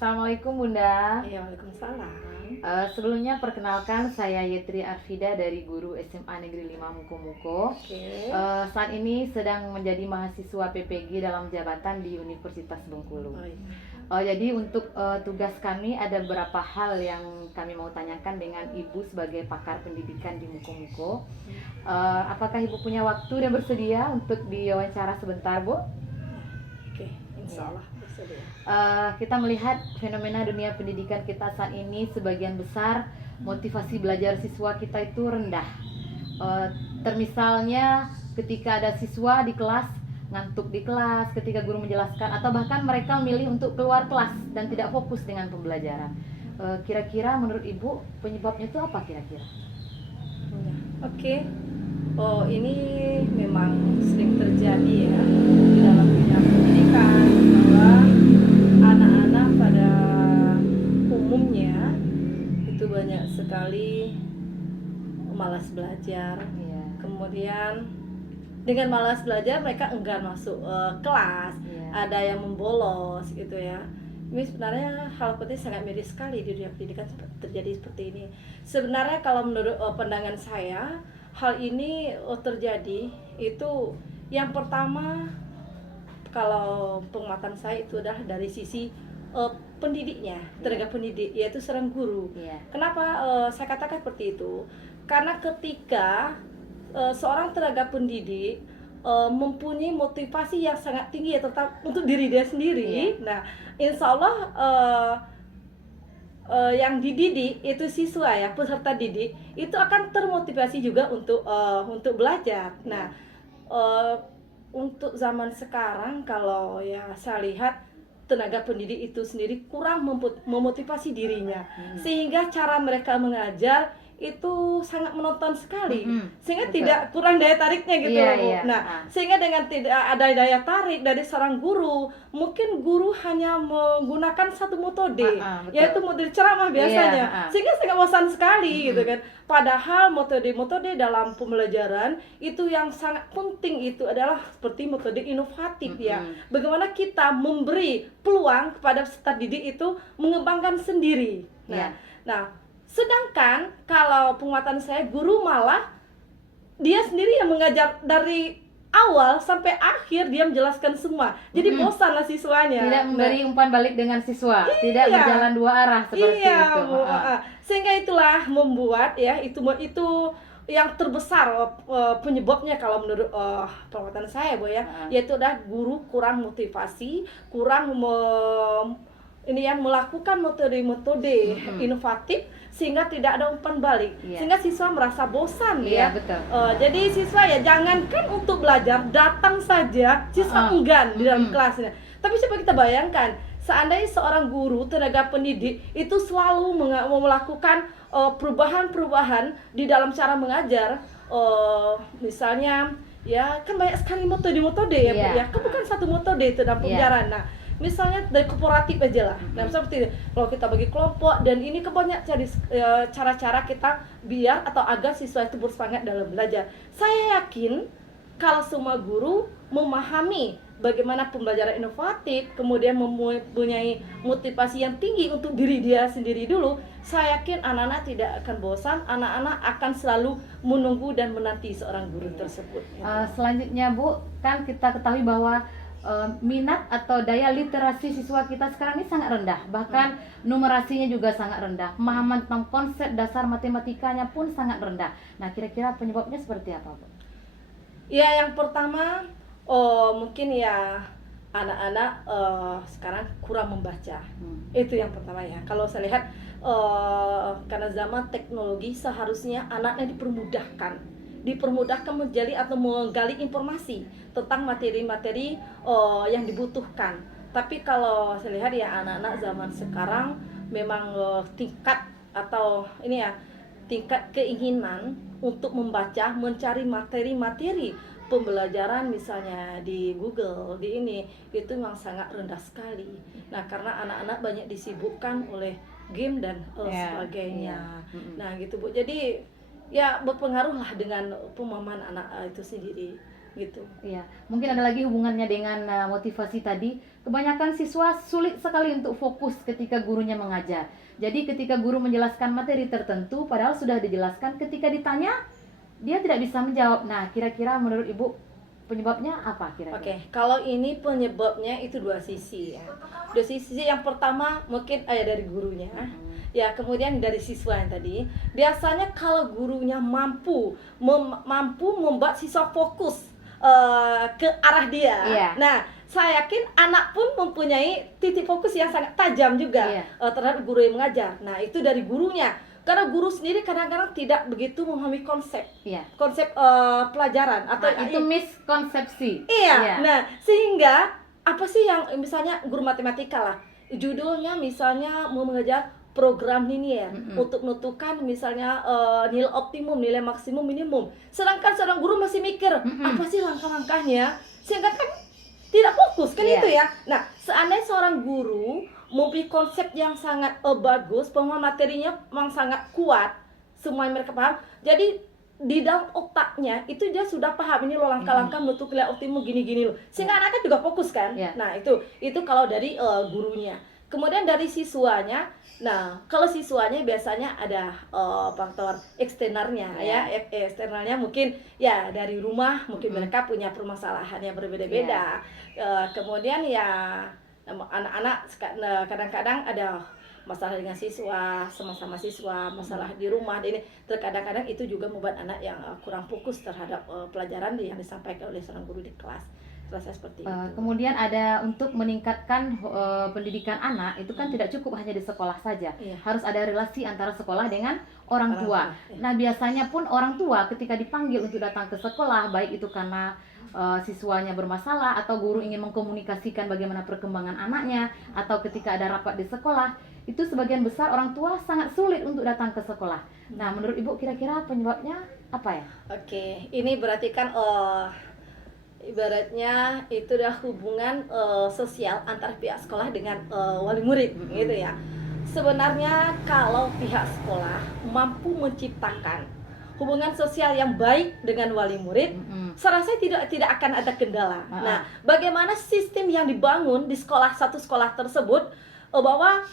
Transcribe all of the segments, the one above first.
Assalamualaikum Bunda. Iya, waalaikumsalam. Sebelumnya perkenalkan saya Yetri Arfida dari guru SMA Negeri 5 Muko-Muko. Oke. Saat ini sedang menjadi mahasiswa PPG dalam jabatan di Universitas Bengkulu. Oh, iya. Jadi untuk tugas kami ada beberapa hal yang kami mau tanyakan dengan Ibu sebagai pakar pendidikan di Muko-Muko. Apakah Ibu punya waktu dan bersedia untuk diwawancara sebentar, Bu? Oke, insya Allah bersedia. Kita melihat fenomena dunia pendidikan kita saat ini, sebagian besar motivasi belajar siswa kita itu rendah. Termisalnya ketika ada siswa di kelas ngantuk di kelas ketika guru menjelaskan, atau bahkan mereka memilih untuk keluar kelas dan tidak fokus dengan pembelajaran. Kira-kira menurut Ibu penyebabnya itu apa kira-kira? Ya, oke. Oh, ini memang sering terjadi ya di dalam bidang pendidikan, bahwa anak-anak pada umumnya itu banyak sekali malas belajar. Iya. Kemudian dengan malas belajar mereka enggan masuk kelas. Iya. Ada yang membolos gitu ya. Ini sebenarnya hal seperti sangat miris sekali di dunia pendidikan terjadi seperti ini. Sebenarnya kalau menurut pandangan saya, hal ini terjadi itu yang pertama, kalau pengamatan saya itu adalah dari sisi pendidiknya, tenaga pendidik, yaitu seorang guru. Iya. Kenapa saya katakan seperti itu? Karena ketika seorang tenaga pendidik mempunyai motivasi yang sangat tinggi ya, tetap untuk diri dia sendiri. Iya. Nah, insya Allah yang dididik itu siswa ya, peserta didik itu akan termotivasi juga untuk belajar. Nah, untuk zaman sekarang kalau ya saya lihat tenaga pendidik itu sendiri kurang memotivasi dirinya, sehingga cara mereka mengajar itu sangat menonton sekali, sehingga Betul. tidak kurang daya tariknya gitu Iya, loh, Bu. iya. Nah, sehingga dengan tidak ada daya tarik dari seorang guru, mungkin guru hanya menggunakan satu metode, Betul. yaitu metode ceramah biasanya, Iya, sehingga sangat bosan sekali gitu kan. Padahal metode-metode dalam pembelajaran itu yang sangat penting itu adalah seperti metode inovatif ya. Bagaimana kita memberi peluang kepada peserta didik itu mengembangkan sendiri. Iya. Nah, sedangkan kalau penguatan saya, guru malah dia sendiri yang mengajar dari awal sampai akhir, dia menjelaskan semua. Jadi bosan lah siswanya. Tidak memberi umpan balik dengan siswa, tidak Iya. berjalan dua arah seperti Iya, itu. Bu. Sehingga itulah membuat ya itu yang terbesar penyebabnya kalau menurut pengamatan saya, Bu ya, yaitu adalah guru kurang motivasi, kurang melakukan metode-metode inovatif, sehingga tidak ada umpan balik, sehingga siswa merasa bosan. Iya, ya. betul. Jadi siswa ya jangankan untuk belajar, datang saja siswa enggan di dalam kelasnya. Tapi coba kita bayangkan, seandainya seorang guru, tenaga pendidik itu selalu melakukan perubahan-perubahan di dalam cara mengajar, misalnya ya kan banyak sekali metode-metode ya, Bu ya. Kan bukan satu metode itu dalam pembelajaran. Nah, misalnya dari kooperatif aja lah. Nah, seperti itu. Kalau kita bagi kelompok, dan ini kebanyak cara-cara kita biar atau agar siswa itu bersemangat dalam belajar. Saya yakin kalau semua guru memahami bagaimana pembelajaran inovatif, kemudian mempunyai motivasi yang tinggi untuk diri dia sendiri dulu, saya yakin anak-anak tidak akan bosan, anak-anak akan selalu menunggu dan menanti seorang guru tersebut. Selanjutnya, Bu, kan kita ketahui bahwa minat atau daya literasi siswa kita sekarang ini sangat rendah, bahkan numerasinya juga sangat rendah, pemahaman tentang konsep dasar matematikanya pun sangat rendah. Nah, kira-kira penyebabnya seperti apa, Bu? Ya, yang pertama mungkin ya anak-anak sekarang kurang membaca. Itu yang pertama ya. Kalau saya lihat karena zaman teknologi, seharusnya anaknya dipermudahkan menjadi atau menggali informasi tentang materi-materi yang dibutuhkan. Tapi kalau saya lihat ya anak-anak zaman sekarang memang tingkat keinginan untuk membaca, mencari materi-materi pembelajaran misalnya di Google, itu memang sangat rendah sekali. Nah, karena anak-anak banyak disibukkan oleh game dan sebagainya. Nah, gitu, Bu. Jadi ya berpengaruh lah dengan pemahaman anak itu sendiri. gitu. Iya, mungkin ada lagi hubungannya dengan motivasi tadi. Kebanyakan siswa sulit sekali untuk fokus ketika gurunya mengajar. Jadi ketika guru menjelaskan materi tertentu, padahal sudah dijelaskan, ketika ditanya, dia tidak bisa menjawab. Nah, kira-kira menurut Ibu penyebabnya apa kira-kira? Oke, kalau ini penyebabnya itu dua sisi ya. Dua sisi, yang pertama mungkin dari gurunya. Ya, kemudian dari siswa yang tadi. Biasanya kalau gurunya mampu membuat siswa fokus ke arah dia. Iya. Nah, saya yakin anak pun mempunyai titik fokus yang sangat tajam juga Iya. terhadap guru yang mengajar. Nah, itu dari gurunya. Karena guru sendiri kadang-kadang tidak begitu memahami konsep Iya. pelajaran atau Nah, itu miskonsepsi. Iya. Nah, sehingga apa sih yang misalnya guru matematika lah, judulnya misalnya mau mengajar program linier untuk menentukan misalnya nilai optimum, nilai maksimum, minimum. Sedangkan seorang guru masih mikir apa sih langkah-langkahnya, sehingga kan tidak fokus kan. Iya. Itu ya. Nah, seandainya seorang guru mempunyai konsep yang sangat bagus, pemahaman materinya memang sangat kuat, semua yang mereka paham. Jadi di dalam otaknya itu dia sudah paham ini loh langkah-langkah menutup nilai optimum gini-gini loh. Sehingga anaknya juga fokus kan. Yeah. Nah, itu kalau dari gurunya. Kemudian dari siswanya. Nah, kalau siswanya biasanya ada faktor eksternalnya ya. Eksternalnya mungkin ya dari rumah, mungkin mereka punya permasalahan yang berbeda-beda. Kemudian ya anak-anak kadang-kadang ada masalah dengan siswa, sama-sama siswa, masalah di rumah, ini terkadang-kadang itu juga membuat anak yang kurang fokus terhadap pelajaran yang disampaikan oleh seorang guru di kelas. Rasa seperti itu. Kemudian ada untuk meningkatkan pendidikan anak, itu kan tidak cukup hanya di sekolah saja. Iya. Harus ada relasi antara sekolah dengan orang tua. Iya. Nah, biasanya pun orang tua ketika dipanggil untuk datang ke sekolah, baik itu karena siswanya bermasalah atau guru ingin mengkomunikasikan bagaimana perkembangan anaknya, atau ketika ada rapat di sekolah, itu sebagian besar orang tua sangat sulit untuk datang ke sekolah. Nah, menurut Ibu kira-kira penyebabnya apa ya? Oke, ini berarti kan ibaratnya itu adalah hubungan sosial antar pihak sekolah dengan wali murid gitu ya. Sebenarnya kalau pihak sekolah mampu menciptakan hubungan sosial yang baik dengan wali murid, saya rasa tidak akan ada kendala. Nah, bagaimana sistem yang dibangun di satu sekolah tersebut bahwa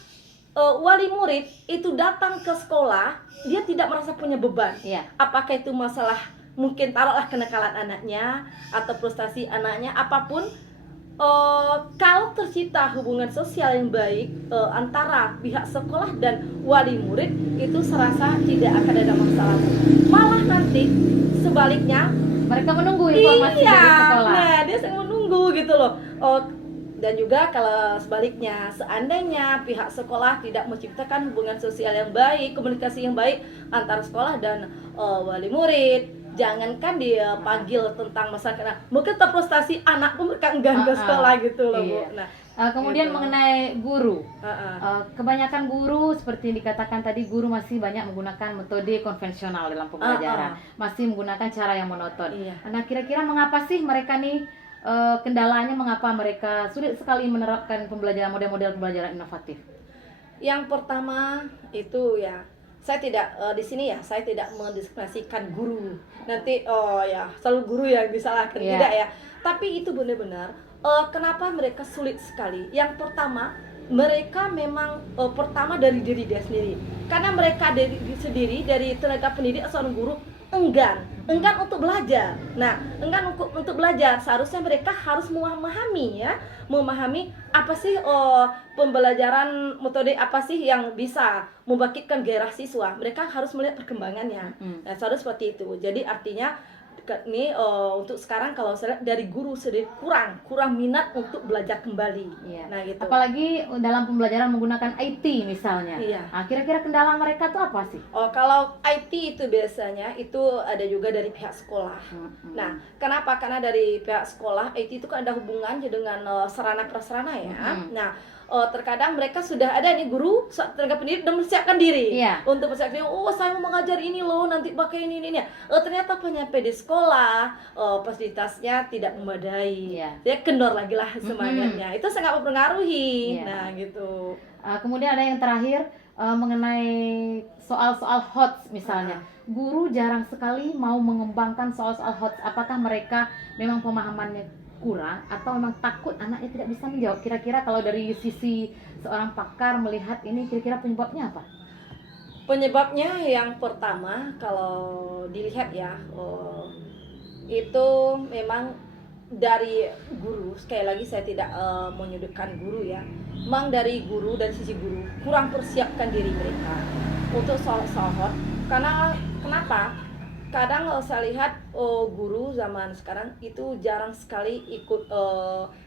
wali murid itu datang ke sekolah, dia tidak merasa punya beban. Iya. Apakah itu masalah mungkin taruhlah kenakalan anaknya atau frustasi anaknya, apapun. Kalau tercipta hubungan sosial yang baik antara pihak sekolah dan wali murid, itu serasa tidak akan ada masalah. Malah nanti sebaliknya Mereka menunggu informasi dari sekolah. Nah, dia sedang menunggu gitu loh. Dan juga kalau sebaliknya, seandainya pihak sekolah tidak menciptakan hubungan sosial yang baik, komunikasi yang baik antara sekolah dan wali murid, jangankan dia panggil tentang masalah, mungkin terfrustasi anak pun mereka enggan ke sekolah gitu loh, Bu. Iya. Nah, Kemudian gitu. mengenai guru, kebanyakan guru seperti yang dikatakan tadi, guru masih banyak menggunakan metode konvensional dalam pembelajaran, masih menggunakan cara yang monoton. Iya. Nah, kira-kira mengapa sih mereka nih, kendalanya mengapa mereka sulit sekali menerapkan pembelajaran model-model pembelajaran inovatif? Yang pertama itu ya, saya tidak di sini ya, saya tidak mendiskriminasikan guru. Nanti ya selalu guru yang disalahkan, Yeah. tidak ya. Tapi itu benar-benar kenapa mereka sulit sekali. Yang pertama, mereka memang pertama dari diri dia sendiri. Karena mereka sendiri dari tenaga pendidik seorang guru enggan untuk belajar. Nah, enggan untuk belajar, seharusnya mereka harus memahami apa sih pembelajaran metode apa sih yang bisa membangkitkan gairah siswa. Mereka harus melihat perkembangannya. Nah, seharusnya seperti itu. Jadi artinya ini untuk sekarang kalau saya lihat dari guru sendiri kurang minat untuk belajar kembali. Iya. Nah, gitu. Apalagi dalam pembelajaran menggunakan IT misalnya. Iya. Nah, kira-kira kendala mereka tuh apa sih? Kalau IT itu biasanya itu ada juga dari pihak sekolah. Nah, kenapa? Karena dari pihak sekolah IT itu kan ada hubungannya dengan sarana prasarana ya. Nah, terkadang mereka sudah ada nih guru tenaga pendidik dan mempersiapkan diri untuk mempersiapkan diri. Saya mau mengajar ini loh, nanti pakai ini. Ternyata penyampai di sekolah fasilitasnya tidak memadai. Dia kendor lagi lah semangatnya. Itu sangat mempengaruhi. Nah, gitu. Kemudian ada yang terakhir, mengenai soal-soal HOTS misalnya. Guru jarang sekali mau mengembangkan soal-soal HOTS. Apakah mereka memang pemahamannya kurang atau memang takut anaknya tidak bisa menjawab? Kira-kira kalau dari sisi seorang pakar melihat ini, kira-kira penyebabnya apa? Penyebabnya yang pertama kalau dilihat ya, itu memang dari guru. Sekali lagi saya tidak menyudutkan guru ya. Memang dari guru, dari sisi guru kurang persiapkan diri mereka untuk soal hot. Karena kenapa? Kadang saya lihat guru zaman sekarang itu jarang sekali ikut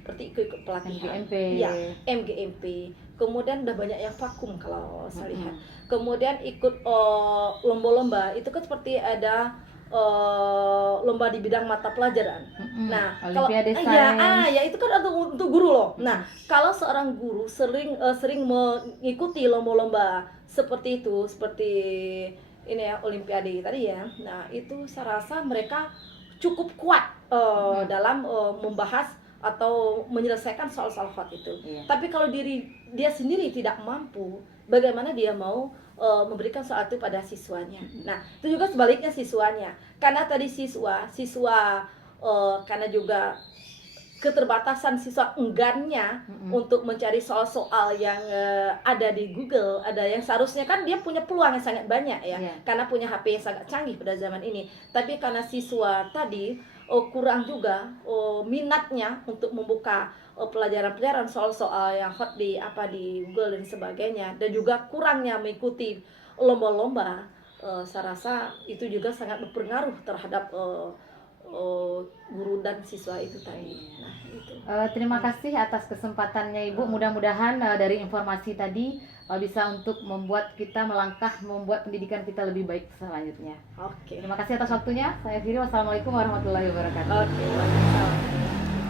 seperti ikut pelatihan. MGMP. Ya, MGMP. Kemudian udah banyak yang vakum kalau saya lihat. Kemudian ikut lomba-lomba, itu kan seperti ada lomba di bidang mata pelajaran. Nah, kalau Olimpiade ya itu kan untuk guru loh. Nah, kalau seorang guru sering mengikuti lomba-lomba seperti itu, seperti ini ya, Olimpiade tadi ya. Nah, itu saya rasa mereka cukup kuat dalam membahas atau menyelesaikan soal-soal hot itu. Tapi kalau diri dia sendiri tidak mampu, bagaimana dia mau memberikan soal itu pada siswanya? Nah, itu juga sebaliknya siswanya. Karena tadi siswa karena juga keterbatasan siswa enggannya untuk mencari soal-soal yang ada di Google, ada yang seharusnya kan dia punya peluang yang sangat banyak ya, karena punya HP yang sangat canggih pada zaman ini. Tapi karena siswa tadi kurang juga minatnya untuk membuka pelajaran-pelajaran soal-soal yang hot di Google dan sebagainya, dan juga kurangnya mengikuti lomba-lomba, saya rasa itu juga sangat berpengaruh terhadap guru dan siswa itu tadi. Nah, itu. Terima kasih atas kesempatannya Ibu. Mudah-mudahan dari informasi tadi bisa untuk membuat kita membuat pendidikan kita lebih baik selanjutnya. Oke. Terima kasih atas waktunya. Saya akhiri. Wassalamualaikum warahmatullahi wabarakatuh. Oke, waalaikumsalam.